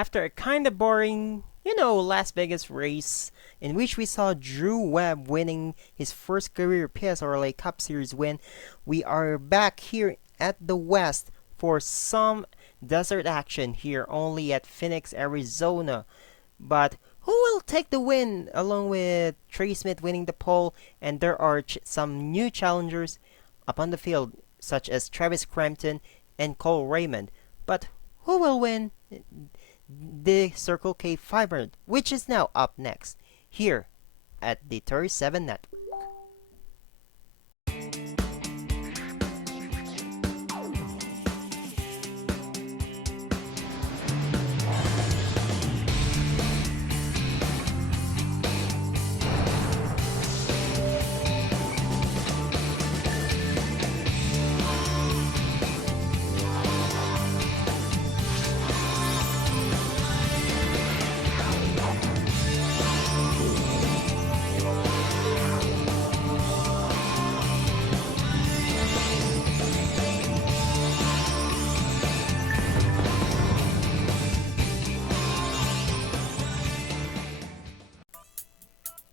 After a kinda boring, Las Vegas race in which we saw Drew Webb winning his first career PSRLA Cup Series win, we are back here at the West for some desert action here only at Phoenix, Arizona. But who will take the win along with Trey Smith winning the pole, and there are some new challengers up on the field such as Travis Crampton and Cole Raymond. But who will win the Circle K 500, which is now up next here at the 37 Network?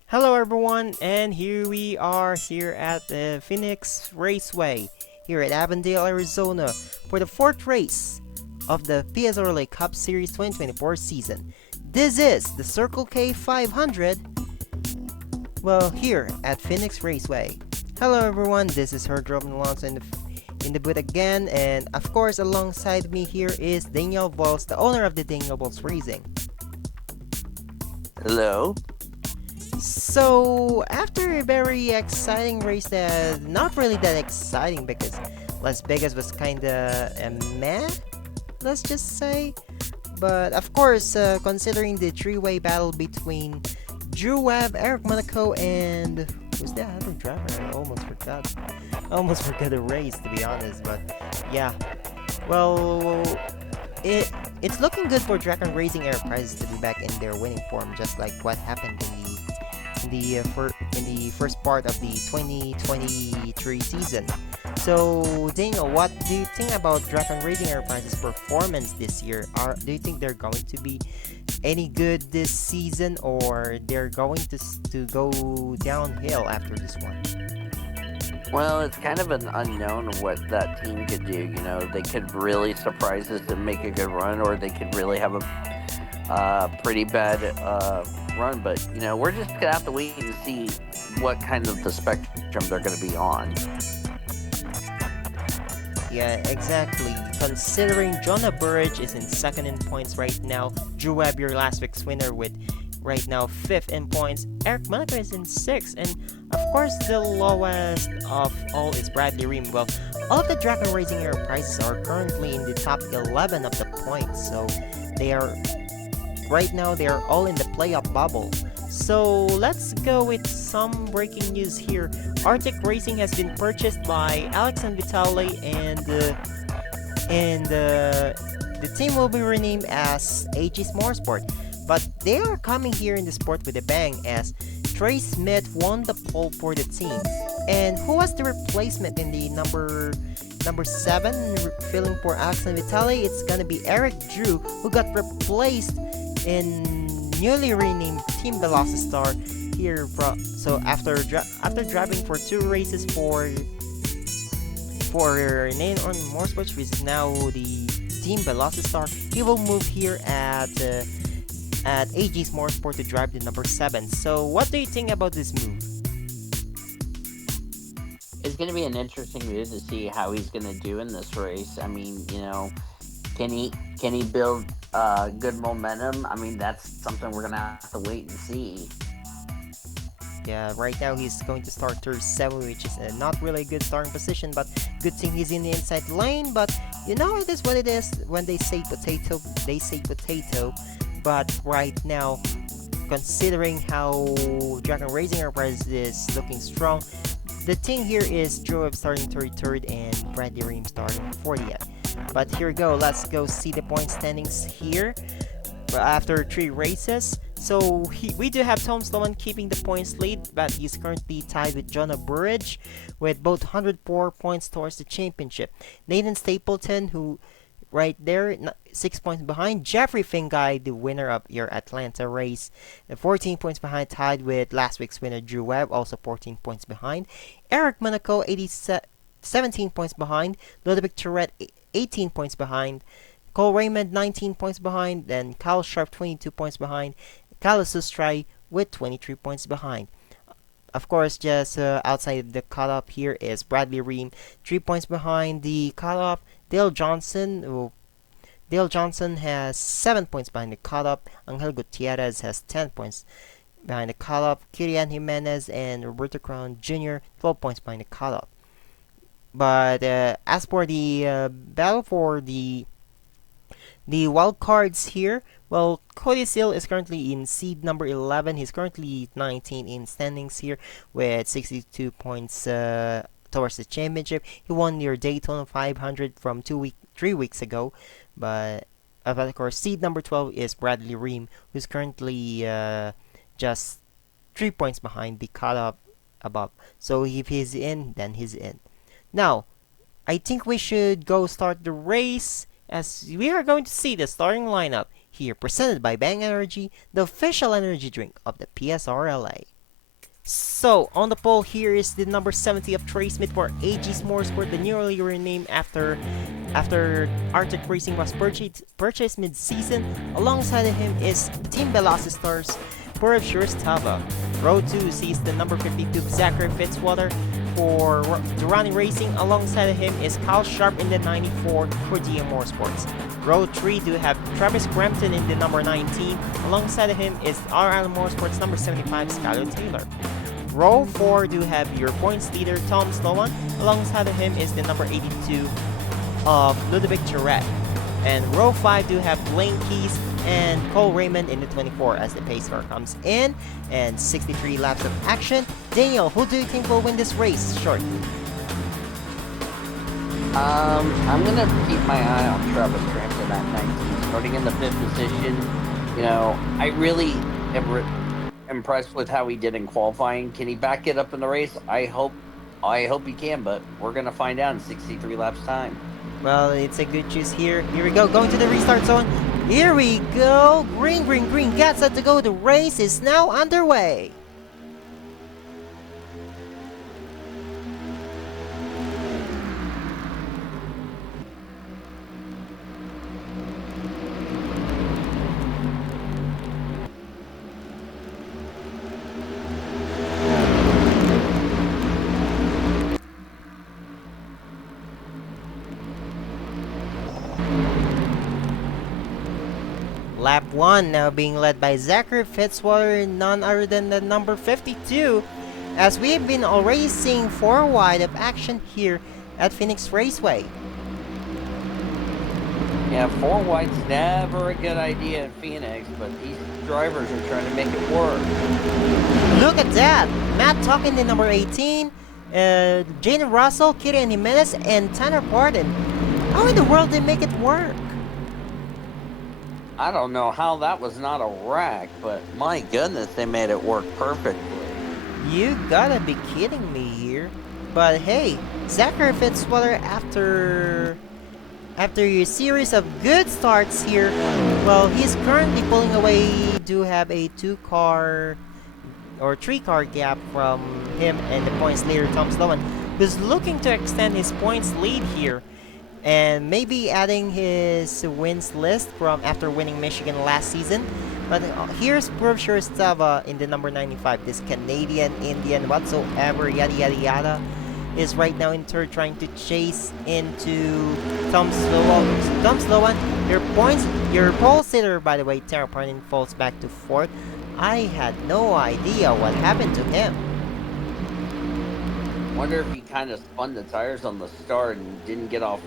Hello everyone, and here we are here at the Phoenix Raceway here at Avondale, Arizona for the fourth race of the PSRLA Cup Series 2024 season. This is the Circle K 500, well, here at Phoenix Raceway. Hello everyone, this is Herb Alonso in the booth again, and of course alongside me here is Daniel Vols, the owner of the Daniel Vols Racing. Hello. So, after a very exciting race that, not really that exciting because Las Vegas was kinda a meh, let's just say. But of course, considering the three-way battle between Drew Webb, Eric Monaco, and who's the other driver? I almost forgot. I almost forgot the race, to be honest. But yeah, well, it's looking good for Dragon Racing Air Prizes to be back in their winning form, just like what happened in the first part of the 2023 season. So, Daniel, what do you think about Dragon Racing Air Prizes' performance this year? Do you think they're going to be any good this season, or they're going to go downhill after this one? Well, it's kind of an unknown of what that team could do. You know, they could really surprise us and make a good run, or they could really have a pretty bad run. But, you know, we're just going to have to wait and see what kind of the spectrum they're going to be on. Yeah, exactly. Considering Jonah Burridge is in second in points right now, Drew Webb, your last week's winner, with right now 5th in points. Eric Monaco is in 6th, and of course the lowest of all is Bradley Ream. Well, all of the Dragon Racing Air Prizes are currently in the top 11 of the points, so they are right now they are all in the playoff bubble. So let's go with some breaking news here. Arctic Racing has been purchased by Alex and Vitali, and the team will be renamed as AG Motorsport. But they are coming here in the sport with a bang, as Trey Smith won the pole for the team. And who was the replacement in the number 7 filling for Alex and Vitali? It's gonna be Eric Drew, who got replaced in newly renamed Team Velocitar here. So after driving for 2 races for Nane on Motorsports, which is now the Team Velocitar, he will move here at AG's Motorsport to drive the number 7. So what do you think about this move? It's going to be an interesting move to see how he's going to do in this race. I mean, you know, can he build good momentum? I mean, that's something we're going to have to wait and see. Yeah, right now he's going to start 37, which is not really a good starting position, but good thing he's in the inside lane. But you know, it is what it is. When they say potato, they say potato. But right now, considering how Dragon Racing Enterprise is looking strong, the thing here is Drew Webb starting 33rd and Bradley Ream starting 40th. But here we go, let's go see the point standings here after 3 races. So we do have Tom Sloan keeping the points lead, but he's currently tied with Jonah Burridge with both 104 points towards the championship. Nathan Stapleton, who right there, 6 points behind. Jeffrey Fingai, the winner of your Atlanta race, 14 points behind, tied with last week's winner Drew Webb, also 14 points behind. Eric Monaco, 17 points behind. Ludovic Tourette, 18 points behind. Cole Raymond, 19 points behind. Then Kyle Sharp, 22 points behind. Kyle Sustrai with 23 points behind. Of course, just outside the cutoff here is Bradley Ream, 3 points behind the cutoff. Dale Johnson, Dale Johnson has 7 points behind the cutoff. Angel Gutierrez has 10 points behind the cutoff. Kirian Jimenez and Roberto Crown Jr. 12 points behind the cutoff. But as for the battle for the wild cards here, well, Cody Seal is currently in seed number 11. He's currently 19 in standings here with 62 points towards the championship. He won your Daytona 500 from 3 weeks ago. But of course, seed number 12 is Bradley Ream, who's currently just 3 points behind the cutoff above. So if he's in, then he's in. Now, I think we should go start the race, as we are going to see the starting lineup here, presented by Bang Energy, the official energy drink of the PSRLA. So, on the pole here is the number 70 of Trey Smith for AG's Motorsport, the newly renamed after Arctic Racing was purchased mid-season. Alongside of him is Team Velocistars, Purav Shurstava. Row 2 sees the number 52 Zachary Fitzwater for Durrani Racing. Alongside of him is Kyle Sharp in the 94 for DM Motorsports. Row 3 do have Travis Crampton in the number 19. Alongside of him is RL Motorsports number 75 Skylar Taylor. Row 4 do have your points leader Tom Sloan. Alongside of him is the number 82 of Ludovic Tourette. And row 5 do have Blaine Keys and Cole Raymond in the 24 as the pace car comes in. And 63 laps of action. Daniel, who do you think will win this race shortly? I'm gonna keep my eye on Travis Crampton at 19, starting in the 5th position. You know, I really am impressed with how he did in qualifying. Can he back it up in the race? I hope he can, but we're gonna find out in 63 laps time. Well, it's a good choice here. Here we go, going to the restart zone. Here we go. Green, green, green. Got set to go. The race is now underway. Lap 1 now being led by Zachary Fitzwater, none other than the number 52, as we've been already seeing 4 wide of action here at Phoenix Raceway. Yeah, 4 wide's never a good idea in Phoenix, but these drivers are trying to make it work. Look at that! Matt Tuck in the number 18, Jaden Russell, Kirian Jimenez, and Tanner Pardon. How in the world did they make it work? I don't know how that was not a wreck, but my goodness, they made it work perfectly. You gotta be kidding me here. But hey, Zachary Fitzwater, after a series of good starts here, well, he's currently pulling away to have a 2-car or 3-car gap from him and the points leader Tom Sloan, who's looking to extend his points lead here, and maybe adding his wins list from after winning Michigan last season. But here's Purav Shurstava in the number 95. This Canadian, Indian, whatsoever, yada yada yada, is right now in third, trying to chase into Tom Sloan. Tom Sloan, your pole sitter, by the way, Tara Parnin, falls back to fourth. I had no idea what happened to him. Wonder if he kind of spun the tires on the start and didn't get a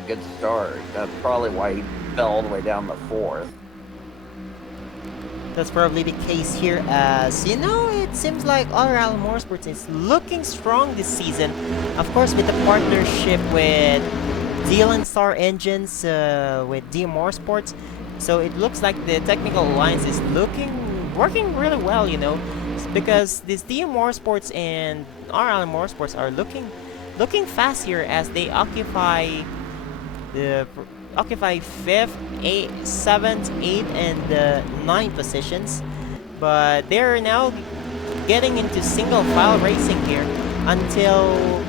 good start. That's probably why he fell all the way down to fourth. That's probably the case here, as you know, it seems like RL Motorsports is looking strong this season. Of course, with the partnership with Dylan Star Engines with DM Motorsports, so it looks like the technical alliance is working really well, you know, because this DM Motorsports and RL Motorsports are looking fast here as they occupy occupy 5th, 8th, 7th, 8th, and 9th positions. But they're now getting into single file racing here until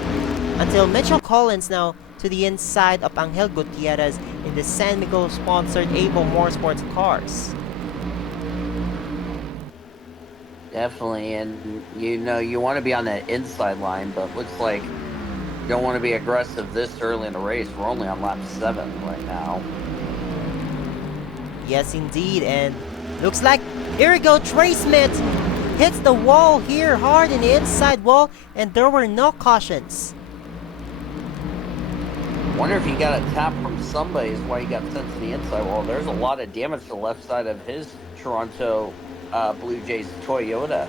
Mitchell Collins now to the inside of Angel Gutierrez in the San Miguel sponsored Able Motorsports cars. Definitely, and you want to be on that inside line, but looks like you don't want to be aggressive this early in the race. We're only on lap 7 right now. Yes, indeed, and looks like here we go. Trey Smith hits the wall here hard in the inside wall, and there were no cautions. Wonder if he got a tap from somebody is why he got sent to the inside wall. There's a lot of damage to the left side of his Toronto Blue Jays Toyota.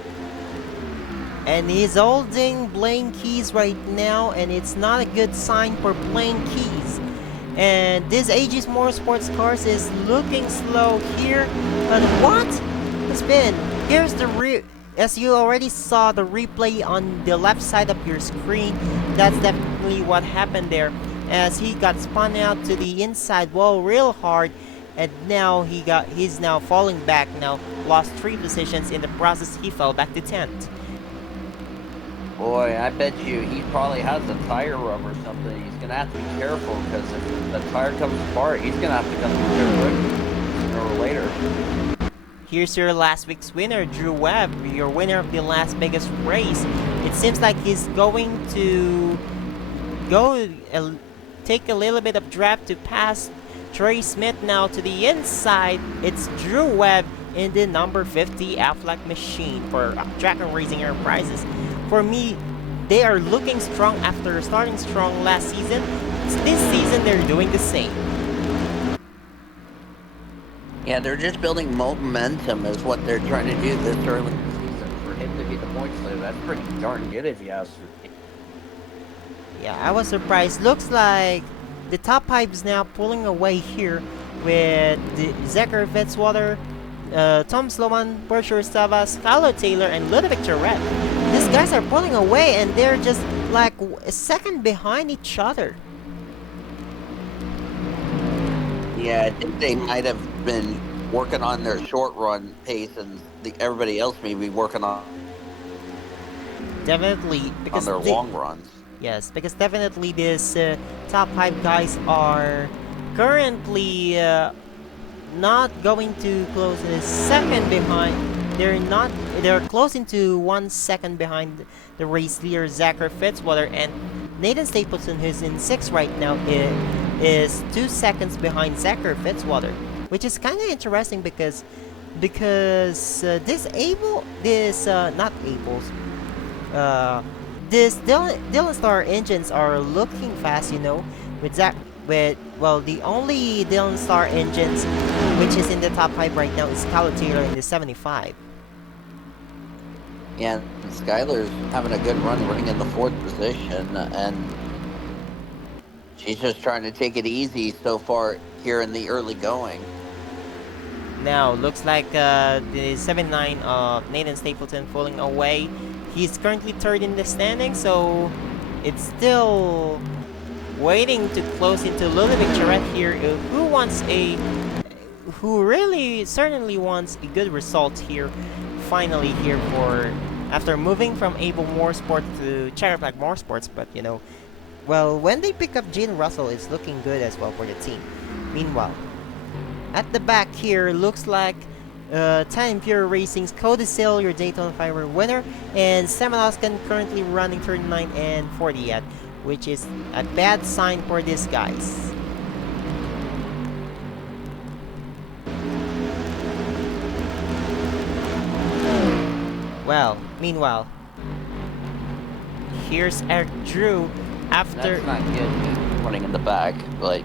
And he's holding Blaine Keys right now, and it's not a good sign for Blaine Keys. And this AG's Motorsports cars is looking slow here. But what has been? Here's the as you already saw the replay on the left side of your screen. That's definitely what happened there, as he got spun out to the inside wall real hard, and now he's now falling back. Now lost 3 positions in the process. He fell back to 10th. Boy, I bet you he probably has a tire rub or something. He's gonna have to be careful, because if the tire comes apart, he's gonna have to come to sooner or later. Here's your last week's winner, Drew Webb, your winner of the Las Vegas race. It seems like he's going to take a little bit of draft to pass Trey Smith now to the inside. It's Drew Webb in the number 50 Aflac machine for Track and Racing Enterprises. For me, they are looking strong after starting strong last season. This season, they're doing the same. Yeah, they're just building momentum is what they're trying to do this early in the season. For him to be the points leader, that's pretty darn good if you ask me. Yeah, I was surprised. Looks like the top 5 is now pulling away here with Zachary Fitzwater, Tom Sloman, Berkshire Savas, Kylo Taylor, and Ludovic Tourette. These guys are pulling away, and they're just like a second behind each other. Yeah, I think they might have been working on their short run pace, and everybody else may be working on Definitely, because their long runs. Yes, because definitely these top 5 guys are currently not going to close a second behind. They're closing to 1 second behind the race leader Zachary Fitzwater, and Nathan Stapleton, who's in 6th right now, is 2 seconds behind Zachary Fitzwater, which is kind of interesting because these Dylan Star engines are looking fast, with the only Dylan Star engines which is in the top 5 right now is Kylo Taylor in the 75. Yeah, Skylar's having a good run, running in the 4th position, and she's just trying to take it easy so far here in the early going. Now, looks like the 79 of Nathan Stapleton falling away. He's currently 3rd in the standing, so it's still waiting to close into Ludovic Tourette here, who really certainly wants a good result here, finally here after moving from Able Motorsports to Czech Republic Motorsports. But well, when they pick up Gene Russell, it's looking good as well for the team. Meanwhile, at the back here, looks like Time Imperial Racing's Cody Sill, your Daytona 500 winner, and Sam Alaskan currently running 39 and 40 at, which is a bad sign for these guys. Well, meanwhile, here's Eric Drew after... That's not good, running in the back, like...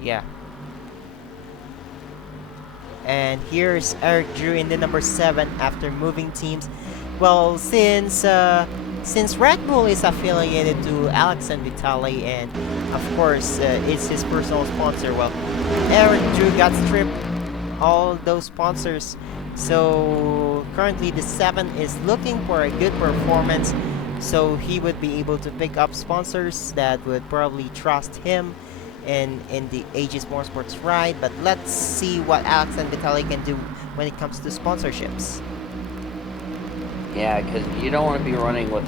Yeah. And here's Eric Drew in the number 7 after moving teams. Well, since Red Bull is affiliated to Alex and Vitaly, and of course it's his personal sponsor, well, Eric Drew got stripped all those sponsors. So currently the 7 is looking for a good performance so he would be able to pick up sponsors that would probably trust him in the Aegis Motorsports ride. But let's see what Alex and Vitaly can do when it comes to sponsorships. Yeah, because you don't want to be running with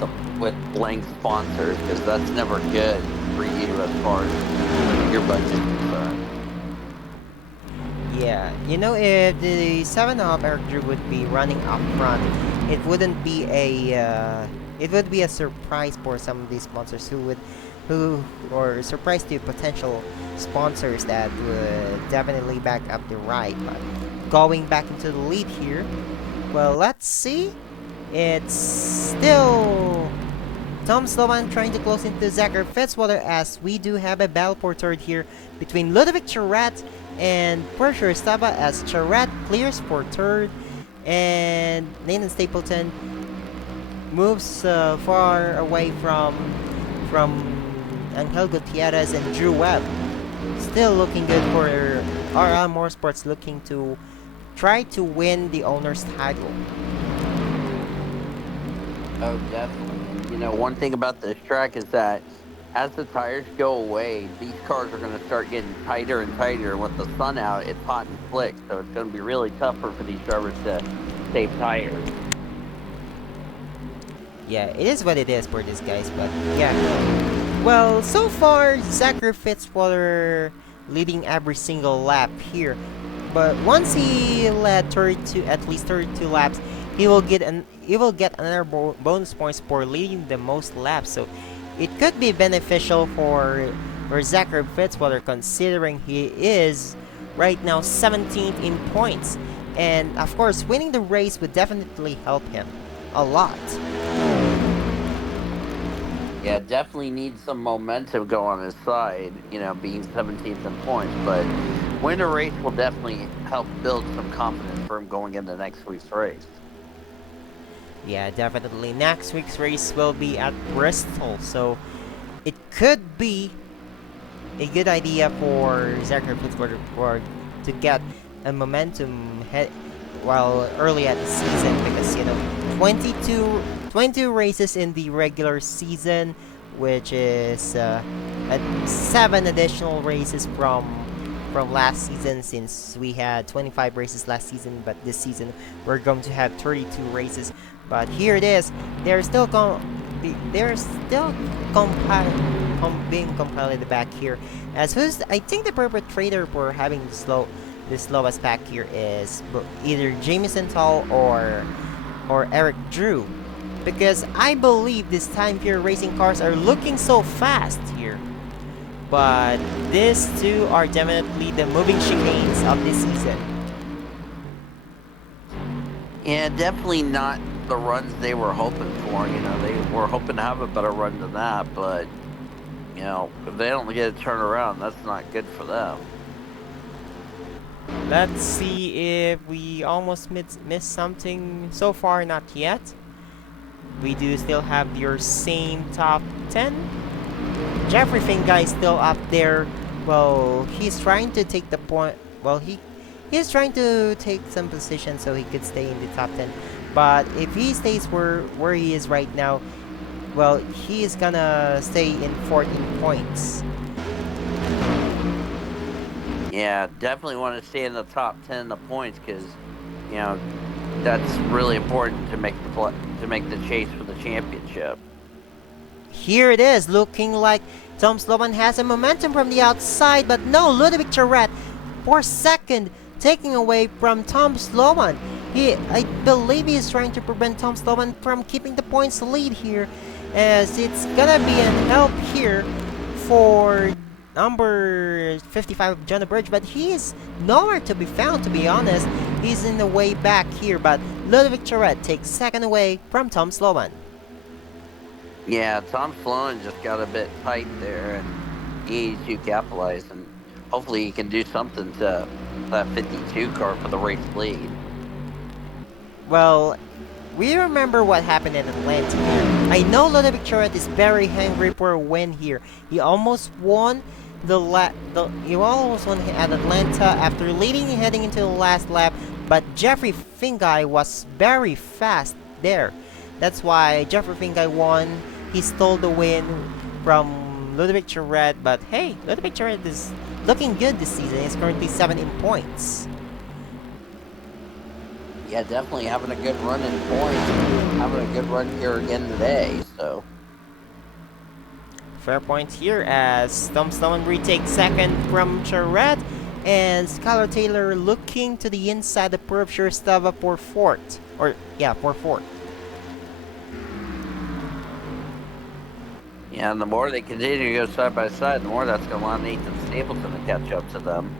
blank sponsors, because that's never good for you as far as your budget is concerned. Yeah, you know, if the 7-up Eric Drew would be running up front, it wouldn't be it would be a surprise for some of these sponsors or surprise to potential sponsors that would definitely back up the ride. But going back into the lead here, well, let's see. It's still Tom Slovan trying to close into Zachary Fitzwater, as we do have a battle for third here between Ludovic Charette and Pershur Staba, as Charette clears for third and Nathan Stapleton moves far away from Angel Gutierrez and Drew Webb. Still looking good for RL Motorsports, looking to try to win the owner's title. Oh, definitely. You know, one thing about this track is that as the tires go away, these cars are going to start getting tighter and tighter. With the sun out, it's hot and slick, so it's going to be really tougher for these drivers to save tires. Yeah, it is what it is for these guys, but yeah. Well, so far, Zachary Fitzwater leading every single lap here. But once he led 32, at least 32 laps, he will get another bonus points for leading the most laps. So it could be beneficial for Zachary Fitzwater, considering he is right now 17th in points. And of course, winning the race would definitely help him a lot. Yeah, definitely needs some momentum go on his side, you know, being 17th in points. But win a race will definitely help build some confidence for him going into next week's race. Yeah, definitely. Next week's race will be at Bristol, so it could be a good idea for Zachary Fitzwater to get a momentum while early at the season, because, you know, 22 races in the regular season, which is 7 additional races from last season, since we had 25 races last season, but this season we're going to have 32 races. But here it is. They're still being compiled back here. As I think the perpetrator for having the slowest pack here is either Jamison Tall or Eric Drew, because I believe this time here racing cars are looking so fast here. But these two are definitely the moving chicanes of this season. Yeah, definitely not the runs they were hoping for. You know, they were hoping to have a better run than that, but, you know, if they don't get a turnaround, that's not good for them. Let's see if we almost missed something. So far, not yet. We do still have your same top 10. Jeffrey Finguy is still up there. Well, he's trying to take the point. Well, he's trying to take some position so he could stay in the top 10. But if he stays where he is right now, well, he is gonna stay in 14 points. Yeah, definitely want to stay in the top 10 in the points, because, you know, that's really important to make the chase for the championship. Here it is, looking like Tom Slovan has a momentum from the outside, but no, Ludovic Charette for second, taking away from Tom Slovan. I believe he is trying to prevent Tom Slovan from keeping the points lead here, as it's gonna be a help here for number 55, John Bridge, but he is nowhere to be found, to be honest. He's in the way back here, but Ludovic Charette takes second away from Tom Slovan. Yeah, Tom Sloan just got a bit tight there, and he needs to capitalize, and hopefully he can do something to that 52 car for the race lead. Well, we remember what happened in Atlanta. I know Ludovic Charette is very hungry for a win here. He almost won he almost won at Atlanta after leading heading into the last lap, but Jeffrey Finguy was very fast there. That's why Jeffrey Finkai won. He stole the win from Ludovic Charette, but hey, Ludovic Charette is looking good this season. He's currently 17 points. Yeah, definitely having a good run in points. Having a good run here again today, so. Fair point here as Tom Sloan retakes second from Charette, and Skylar Taylor looking to the inside of Perf Shurstava for fourth. For fourth. Yeah, and the more they continue to go side by side, the more that's going to allow Nathan Stapleton to catch up to them.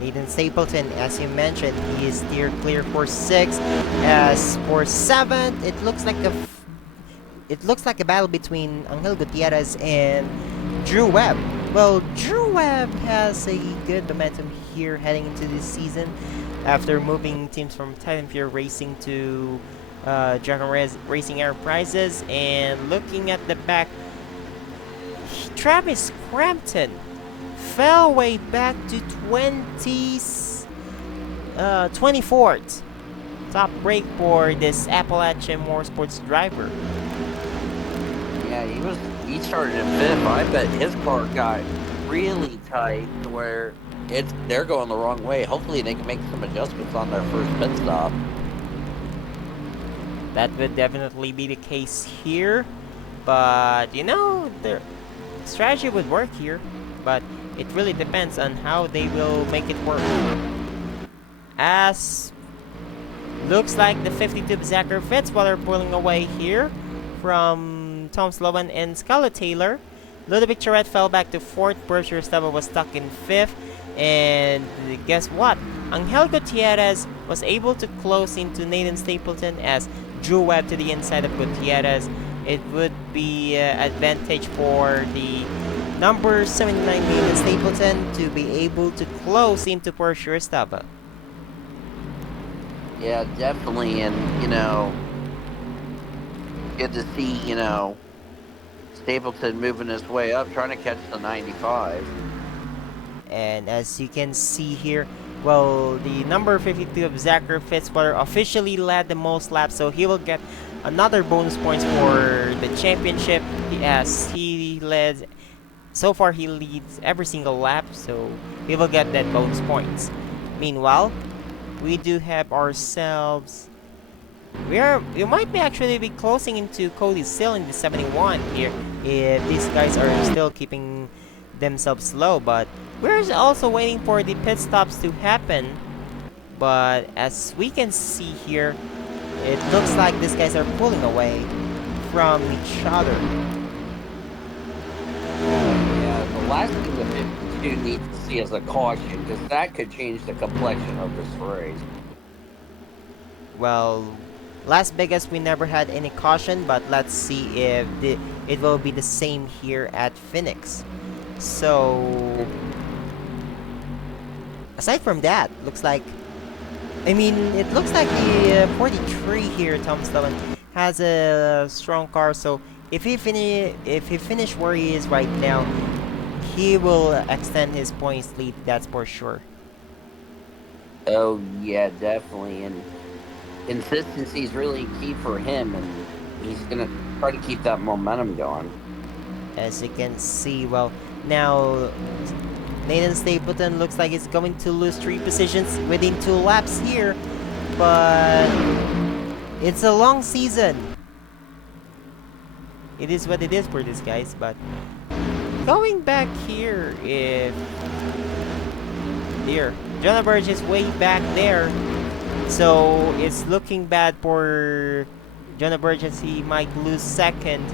Nathan Stapleton, as you mentioned, he is steer clear for 6th. As for 7th, it looks like a battle between Angel Gutierrez and Drew Webb. Well, Drew Webb has a good momentum here heading into this season after moving teams from Titan Fear Racing to Dragon Racing Enterprises. And looking at the back, Travis Crampton fell way back to 24th. Top break for this Appalachian Motorsports driver. Yeah, he started in 5th. I bet his car got really tight to where they're going the wrong way. Hopefully they can make some adjustments on their first pit stop. That would definitely be the case here, but you know, their strategy would work here, but it really depends on how they will make it work. As looks like the 52 Zachary Fitzwater pulling away here from Tom Sloan and Skylar Taylor. Ludovic Charette fell back to 4th. Berkshire Stubba was stuck in 5th. And guess what? Angel Gutierrez was able to close into Nathan Stapleton as Drew Webb to the inside of Gutierrez. It would be advantage for the number 79 Nathan Stapleton to be able to close into Berkshire Stubba. Yeah, definitely, and good to see, Stapleton moving his way up, trying to catch the 95. And as you can see here, well, the number 52 of Zachary Fitzwater officially led the most laps, so he will get another bonus points for the championship as he led. So far, he leads every single lap, so he will get that bonus points. Meanwhile, we do have ourselves. We might be actually be closing into Cody Still in the 71 here if these guys are still keeping themselves low, but we're also waiting for the pit stops to happen. But as we can see here, it looks like these guys are pulling away from each other. Yeah, the last thing the 52 needs to see is a caution, because that could change the complexion of this race. Well, Las Vegas we never had any caution, but let's see if it will be the same here at Phoenix. So aside from that, it looks like the 43 here, Tom Sloan, has a strong car. So if he finish where he is right now, he will extend his points lead. That's for sure. Oh yeah, definitely, and consistency is really key for him, and he's gonna try to keep that momentum going. As you can see, well, now Nathan Stapleton looks like he's going to lose 3 positions within 2 laps here, but it's a long season. It is what it is for these guys, but going back here, Jonah Burge is way back there, so it's looking bad for Jonah Burge as he might lose second.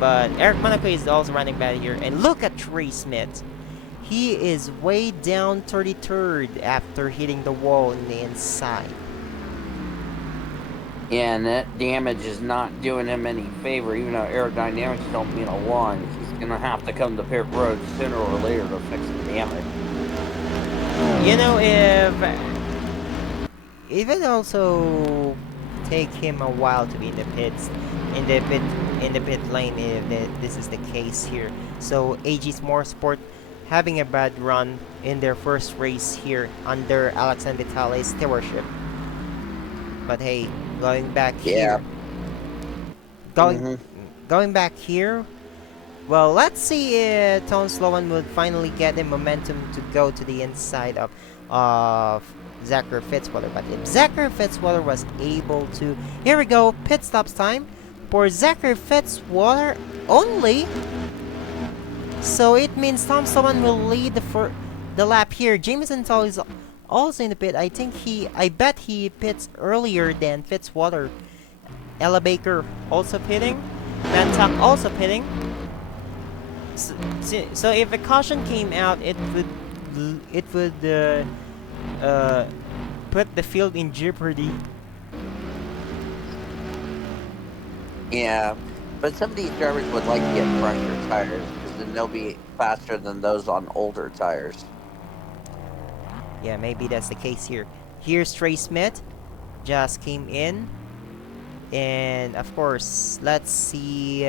But Eric Monaco is also running bad here. And look at Trey Smith. He is way down 33rd after hitting the wall in the inside. Yeah, and that damage is not doing him any favor, even though aerodynamics don't mean a lot. He's going to have to come to pit road sooner or later to fix the damage. You know, if it also take him a while to be in the pits, in the pit lane, if this is the case here. So AG's Motorsport having a bad run in their first race here under Alexander Vitale's stewardship. But hey, going back Yeah. here, going Hmm. going back here. Well, let's see if Tom Sloan would finally get the momentum to go to the inside of Zachary Fitzwater. But if Zachary Fitzwater was able to, here we go, pit stops time for Zachary Fitzwater only. So it means Tom Sloan will lead the lap here. Jameson Toll is also in the pit. I bet he pits earlier than Fitzwater. Ella Baker also pitting. Mantak also pitting. So if a caution came out, it would uh, put the field in jeopardy. Yeah. But some of these drivers would like to get fresher tires because then they'll be faster than those on older tires. Yeah, maybe that's the case here. Here's Trey Smith, just came in, and of course, let's see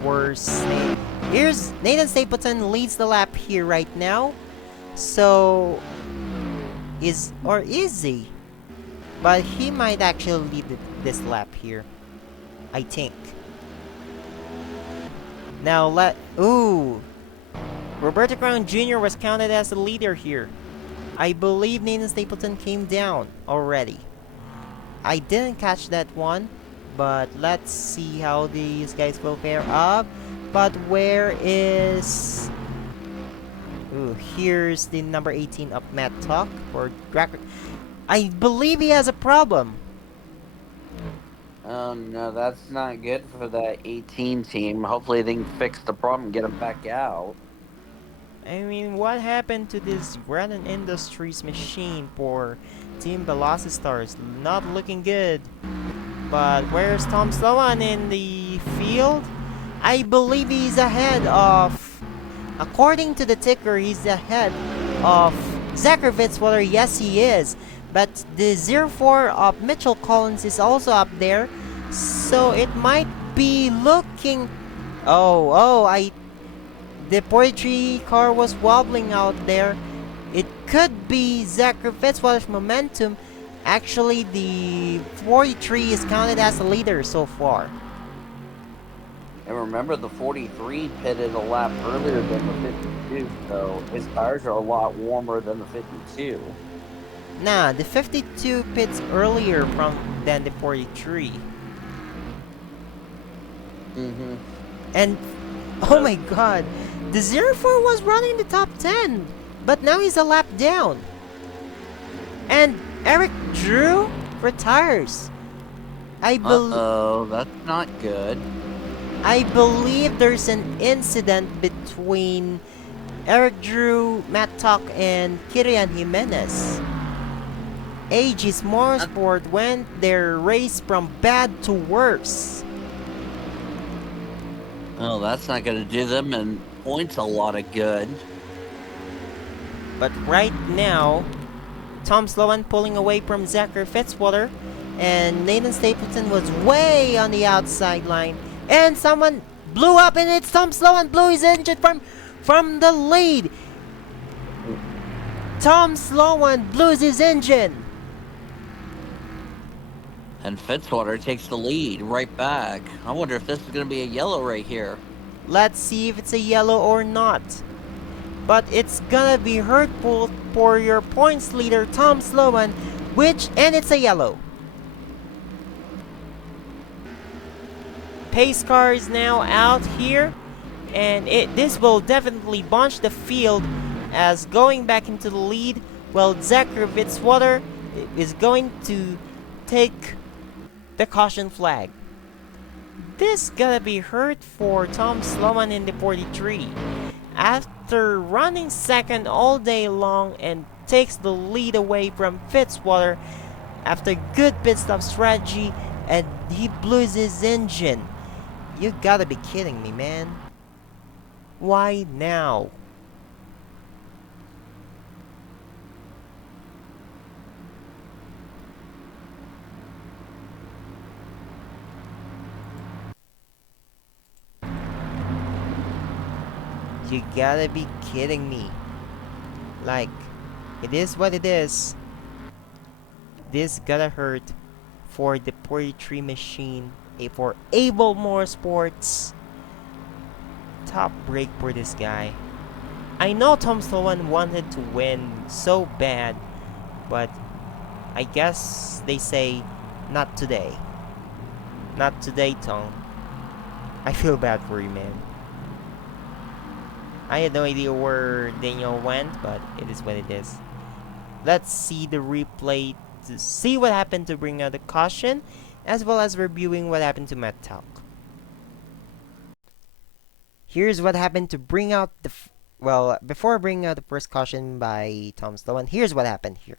where's here's Nathan Stapleton leads the lap here right now. So is he? But he might actually lead this lap here, I think. Now Roberto Crown Jr. was counted as the leader here. I believe Nathan Stapleton came down already. I didn't catch that one, but let's see how these guys will pair up. But where is... Ooh, here's the number 18 of Matt Tuck for Dracker. I believe he has a problem. Oh no, that's not good for that 18 team. Hopefully they can fix the problem and get them back out. I mean, what happened to this Granite Industries machine for Team Velocistars? Not looking good. But where's Tom Sloan in the field? I believe he's ahead of... According to the ticker, he's ahead of Zachary Fitzwater. Yes, he is. But the 04 of Mitchell Collins is also up there. So it might be looking... The poetry car was wobbling out there. It could be Zachary Fitzwater's momentum. Actually, the 43 is counted as the leader so far. And remember, the 43 pitted a lap earlier than the 52, so his tires are a lot warmer than the 52. Nah, the 52 pits earlier than the 43. Mm-hmm. And, oh my god, the 04 was running the top 10, but now he's a lap down. And Eric Drew retires. Uh-oh, that's not good. I believe there's an incident between Eric Drew, Matt Tuck, and Kirian Jimenez. AG's Motorsport went their race from bad to worse. Oh, that's not going to do them and points a lot of good. But right now, Tom Sloan pulling away from Zachary Fitzwater, and Nathan Stapleton was way on the outside line. And someone blew up, and it's Tom Sloan blew his engine from the lead. Tom Sloan blew his engine. And Fitzwater takes the lead right back. I wonder if this is going to be a yellow right here. Let's see if it's a yellow or not. But it's gonna be hurtful for your points leader, Tom Sloan, and it's a yellow. Pace car is now out here, and this will definitely bunch the field as going back into the lead. Well, Zachary Fitzwater is going to take the caution flag. This gotta be hurt for Tom Sloan in the 43. After running second all day long and takes the lead away from Fitzwater after good pit stop strategy, and he blew his engine. You gotta be kidding me, man. Why now? You gotta be kidding me. Like, it is what it is. This gotta hurt for the 43 machine, for Able More Sports. Top break for this guy. I know Tom Sloan wanted to win so bad, but I guess they say not today. Not today, Tom. I feel bad for you, man. I had no idea where Daniel went, but it is what it is. Let's see the replay to see what happened to bring out the caution, as well as reviewing what happened to Matt Talk. Here's what happened to bring out the before bringing out the first caution by Tom Sloan. Here's what happened here.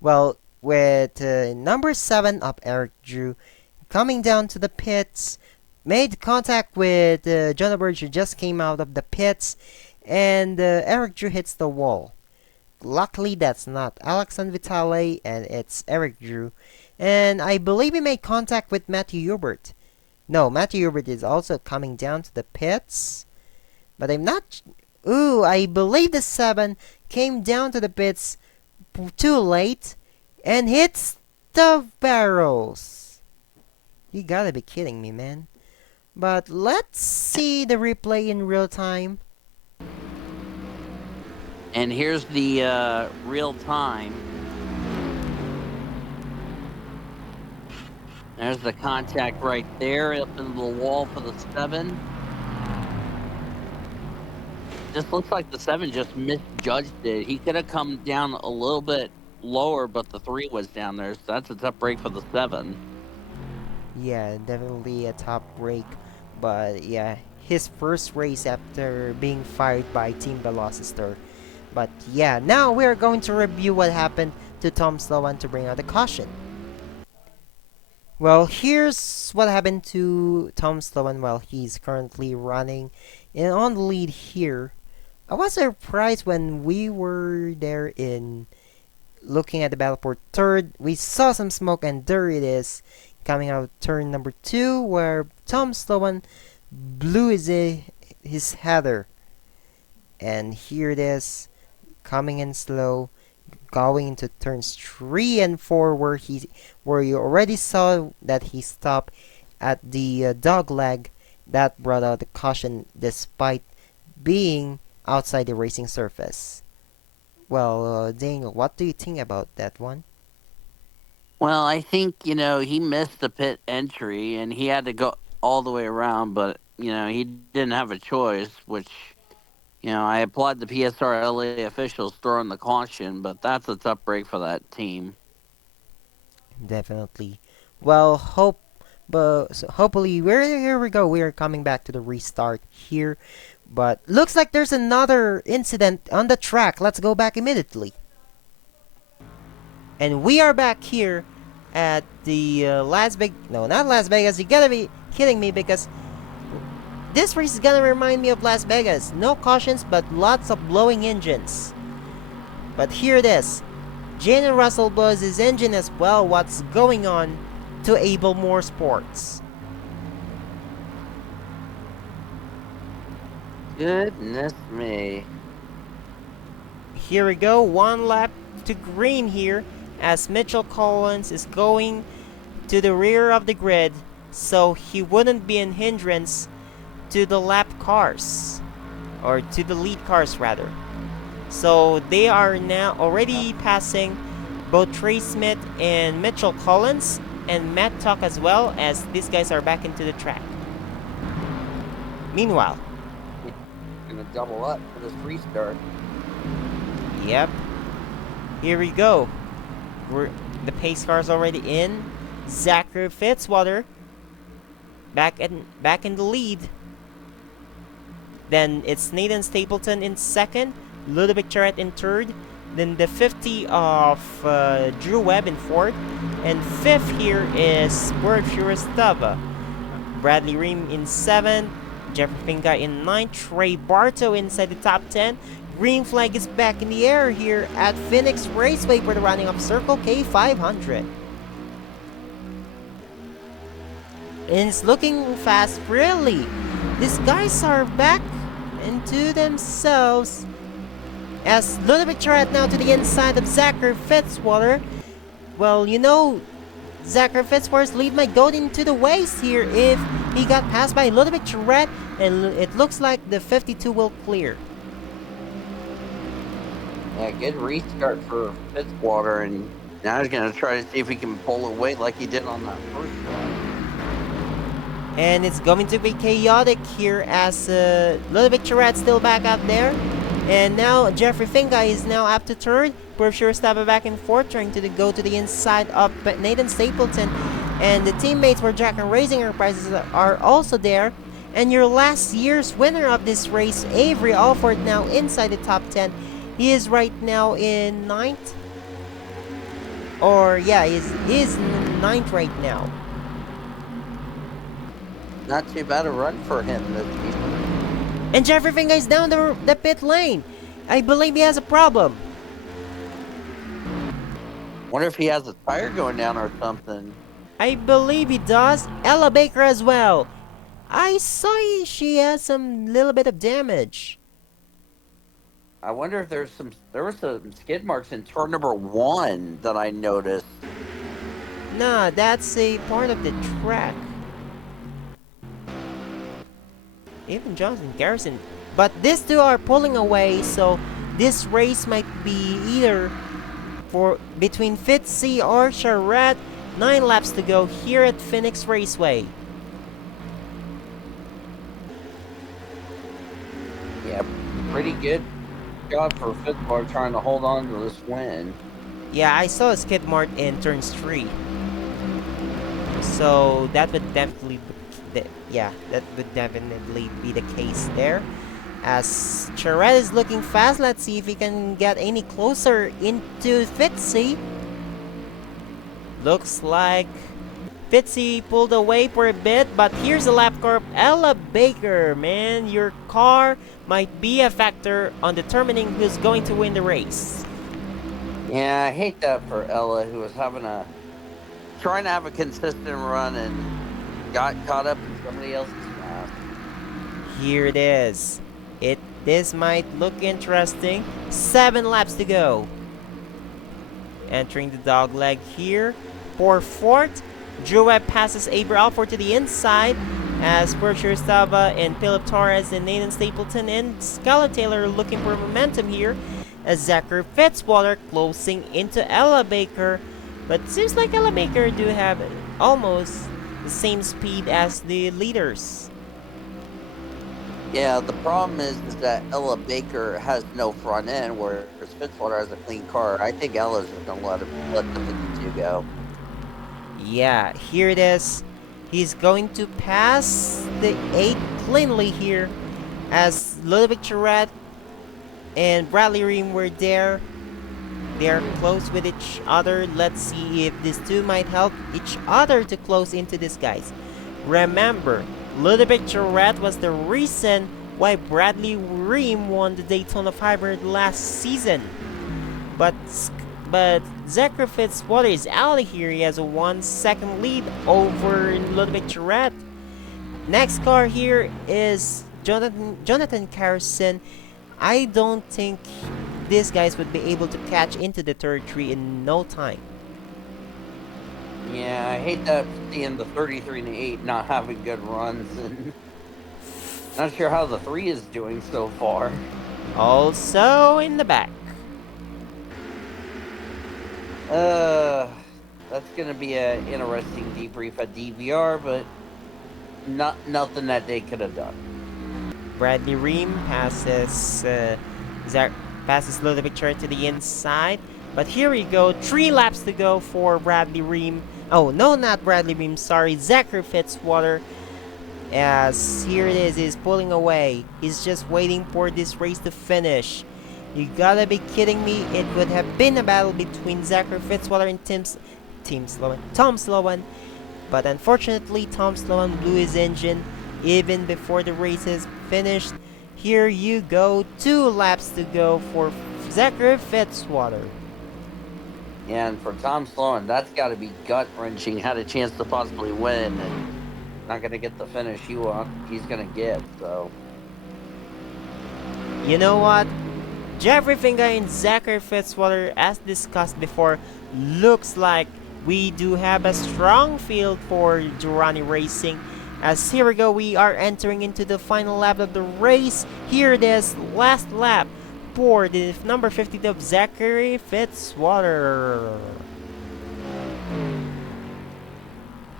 Well, with number 7 of Eric Drew coming down to the pits, made contact with John Burge, who just came out of the pits, and Eric Drew hits the wall. Luckily, that's not Alexandre Vitale, and it's Eric Drew. And I believe he made contact with Matthew Hubert. No, Matthew Hubert is also coming down to the pits. But I'm not... Ooh, I believe the 7 came down to the pits too late and hits the barrels. You gotta be kidding me, man. But let's see the replay in real time. And here's the real time. There's the contact right there up into the wall for the 7. Just looks like the 7 just misjudged it. He could have come down a little bit lower, but the 3 was down there, so that's a tough break for the 7. Yeah, definitely a top break. But yeah, his first race after being fired by Team Velocitor. But yeah, now we're going to review what happened to Tom Sloan to bring out the caution. Well, here's what happened to Tom Sloan while he's currently running and on the lead here. I was surprised when we were there in looking at the battle for third. We saw some smoke, and there it is coming out of turn number 2 where Tom Sloan blew his header. And here it is coming in slow, going into turns 3 and 4 where you already saw that he stopped at the dog leg that brought out the caution despite being outside the racing surface. Well, Daniel, what do you think about that one? Well, I think, he missed the pit entry and he had to go all the way around, but, he didn't have a choice, which, I applaud the PSRLA officials throwing the caution, but that's a tough break for that team. Definitely. Well, hopefully, here we go. We're coming back to the restart here. But looks like there's another incident on the track. Let's go back immediately. And we are back here at the not Las Vegas. You gotta be kidding me, because this race is gonna remind me of Las Vegas. No cautions, but lots of blowing engines. But here it is. Jane Russell blows his engine as well. What's going on to Able More Sports? Goodness me. Here we go, 1 lap to green here as Mitchell Collins is going to the rear of the grid so he wouldn't be an hindrance to the lap cars, or to the lead cars rather. So they are now already passing both Trey Smith and Mitchell Collins and Matt Tuck as well, as these guys are back into the track. Meanwhile, Gonna double up for this restart. yep, here we go. The pace car's already in. Zachary Fitzwater back in the lead. Then it's Nathan Stapleton in second, Ludovic Charette in third, then the 50 of Drew Webb in fourth, and fifth here is Bert Furistava. Bradley Ream in seventh, Jeffrey Finca in ninth, Trey Barto inside the top 10. Green flag is back in the air here at Phoenix Raceway for the running of Circle K 500. And it's looking fast, really. These guys are back into themselves as Ludovic Charette now to the inside of Zachary Fitzwater. Well, Zachary Fitzwater's lead might go into the waste here if he got passed by Ludovic Tourette, and it looks like the 52 will clear. Yeah, good restart for Fitzwater, and now he's going to try to see if he can pull away like he did on that first one. And it's going to be chaotic here as Ludovic Tourette's still back out there. And now Jeffrey Finga is now up to third. Berkshire Staba back and forth, trying to go to the inside of Nathan Stapleton. And the teammates for Jack and Racing Enterprises are also there. And your last year's winner of this race, Avery Alford, now inside the top 10. He is right now in 9th. Or, yeah, he's 9th right now. Not too bad a run for him this season. And Jeffrey Finga is down the pit lane. I believe he has a problem. Wonder if he has a tire going down or something. I believe he does. Ella Baker as well. I saw she has some little bit of damage. I wonder if there were some skid marks in turn number 1 that I noticed. Nah, that's a part of the track. Even Jonathan Garrison. But these two are pulling away, so this race might be either for between Fitzy or Charette. 9 laps to go here at Phoenix Raceway. Yeah, pretty good job for Fitzwater trying to hold on to this win. Yeah, I saw a skid mark in turns 3. So that would definitely be the case there. As Charette is looking fast, let's see if he can get any closer into Fitzy. Looks like Fitzy pulled away for a bit, but here's a lap car. Ella Baker, man, your car might be a factor on determining who's going to win the race. Yeah, I hate that for Ella, who was trying to have a consistent run and got caught up in somebody else's path. Here it is. This might look interesting. 7 laps to go. Entering the dog leg here. For fourth, Drew Webb passes Avery Alford to the inside as Berkshire Staba and Philip Torres and Nathan Stapleton and Skylar Taylor are looking for momentum here as Zachary Fitzwater closing into Ella Baker. But it seems like Ella Baker do have almost the same speed as the leaders. Yeah, the problem is that Ella Baker has no front end, whereas Fitzwater has a clean car. I think Ella's just going to let the 52 go. Yeah, here it is. He's going to pass the 8 cleanly here as Ludovic Tourette and Bradley Ream were there. They are close with each other. Let's see if these two might help each other to close into these guys. Remember, Ludovic Tourette was the reason why Bradley Ream won the Daytona 500 last season. But Zachary Fitzwater is out of here. He has a 1-second lead over Ludovic Tourette. Next car here is Jonathan Carson. I don't think these guys would be able to catch into the third tree in no time. Yeah, I hate that seeing the 33 and the 8 not having good runs, and not sure how the 3 is doing so far. Also in the back. That's gonna be an interesting debrief at DVR, but nothing that they could have done. Bradley Ream passes Ludovic Tourette to the inside. But here we go, 3 laps to go for Bradley Ream. Oh, no, not Bradley Ream, sorry, Zachary Fitzwater. As here it is, he's pulling away. He's just waiting for this race to finish. You gotta be kidding me. It would have been a battle between Zachary Fitzwater and Tom Sloan. But unfortunately, Tom Sloan blew his engine even before the race is finished. Here you go, 2 laps to go for Zachary Fitzwater. Yeah, and for Tom Sloan, that's got to be gut-wrenching. Had a chance to possibly win, and not going to get the finish he's going to get, so. You know what? Jeffrey Finga and Zachary Fitzwater, as discussed before, looks like we do have a strong field for Durrani Racing. As here we go, we are entering into the final lap of the race. Here it is, last lap for the number 50 of Zachary Fitzwater.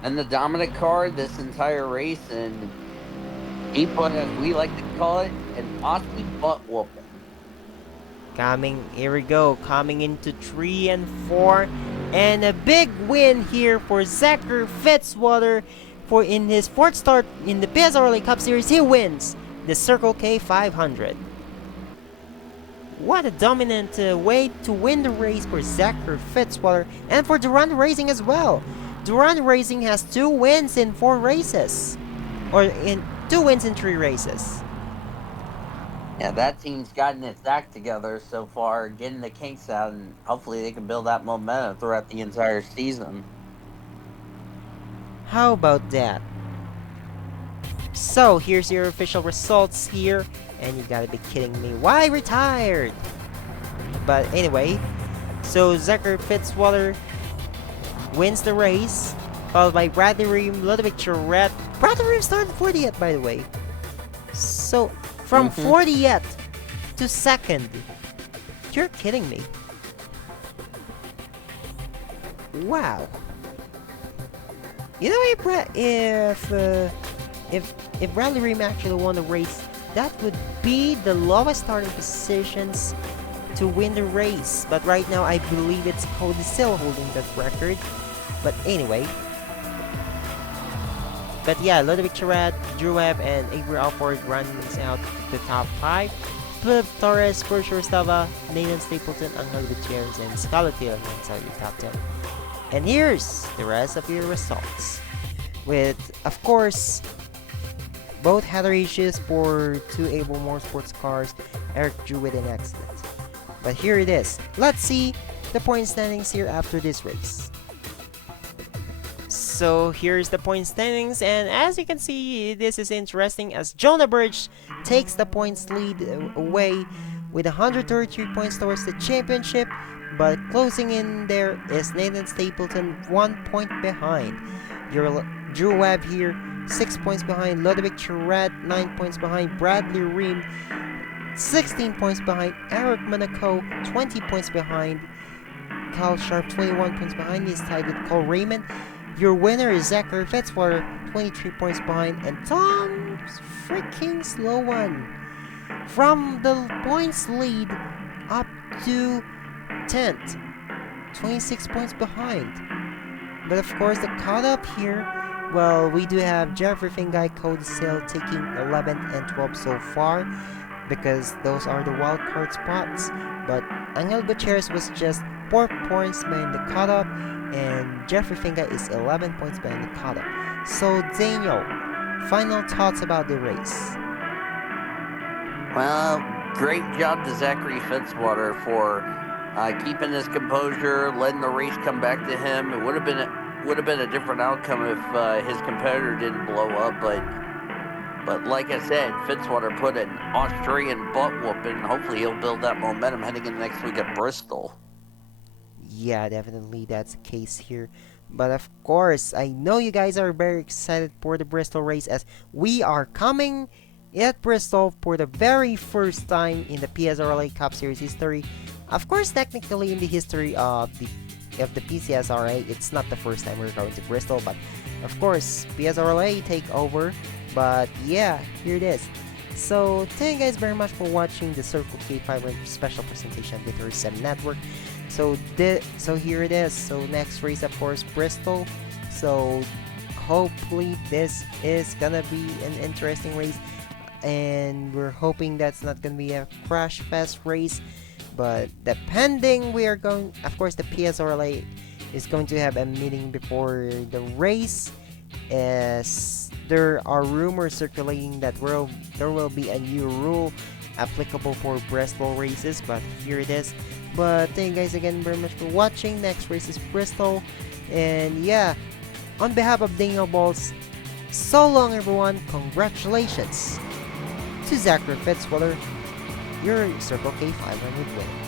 And the dominant car this entire race, and he put, as we like to call it, an Aussie butt whooping. Here we go, coming into 3 and 4. And a big win here for Zachary Fitzwater. For in his fourth start in the PSRLA Cup Series, he wins the Circle K 500. What a dominant way to win the race for Zachary Fitzwater and for Durrani Racing as well. Durrani Racing has 2 wins in 4 races, or in 2 wins in 3 races. Yeah, that team's gotten its act together so far, getting the kinks out, and hopefully they can build that momentum throughout the entire season. How about that? So, here's your official results here, and you gotta be kidding me. Why retired? But anyway, so Zachary Fitzwater wins the race, followed by Bradley Ream, Ludovic Charette. Bradley Ream started 40th, by the way. So, from 40th to 2nd. You're kidding me. Wow. You know, if Bradley Ream actually won the race, that would be the lowest starting positions to win the race. But right now, I believe it's Cody still holding that record. But anyway. But yeah, Ludovic Charette, Drew Webb, and Avery Alford runs out the top 5. Flip Torres, Pershore Stava, Nathan Stapleton, Angel Gutierrez, and Scarlett Taylor runs out the top 10. And here's the rest of your results. With, of course, both had their issues for 2 Able Motorsports cars. Eric drew with an accident. But here it is. Let's see the point standings here after this race. So here's the point standings, and as you can see, this is interesting as Jonah Birch takes the points lead away with 133 points towards the championship. But closing in there is Nathan Stapleton, 1 point behind. Your Drew Webb here, 6 points behind. Ludovic Charette, 9 points behind. Bradley Ream, 16 points behind. Eric Monaco, 20 points behind. Kyle Sharp, 21 points behind. He's tied with Cole Raymond. Your winner is Zachary Fitzwater, 23 points behind. And Tom freaking slow one. From the points lead up to 10th, 26 points behind. But of course, the cut up here, well, we do have Jeffrey Fingai, Cody Sale taking 11th and 12th so far, because those are the wild card spots. But Angel Gutierrez was just 4 points behind the cut up, and Jeffrey Fingai is 11 points behind the cut up. So Daniel, final thoughts about the race? Well, great job to Zachary Fitzwater for keeping his composure, letting the race come back to him. It would have been a different outcome if his competitor didn't blow up, but like I said, Fitzwater put an Australian butt whooping. Hopefully he'll build that momentum heading into next week at Bristol. Yeah, definitely that's the case here. But of course, I know you guys are very excited for the Bristol race, as we are coming at Bristol for the very first time in the PSRLA Cup Series history. Of course, technically in the history of the PSRLA, it's not the first time we're going to Bristol, but of course, PSRLA take over. But yeah, here it is. So thank you guys very much for watching the Circle K500 special presentation with our 7 network. So here it is. So next race, of course, Bristol. So hopefully this is gonna be an interesting race, and we're hoping that's not gonna be a crash fest race. But depending, we are going, of course, the PSRLA is going to have a meeting before the race, as there are rumors circulating that there will be a new rule applicable for Bristol races. But here it is. But thank you guys again very much for watching. Next race is Bristol, and yeah, on behalf of Daniel Balls, so long everyone. Congratulations to Zachary Fitzwater, your Circle K 500 winner.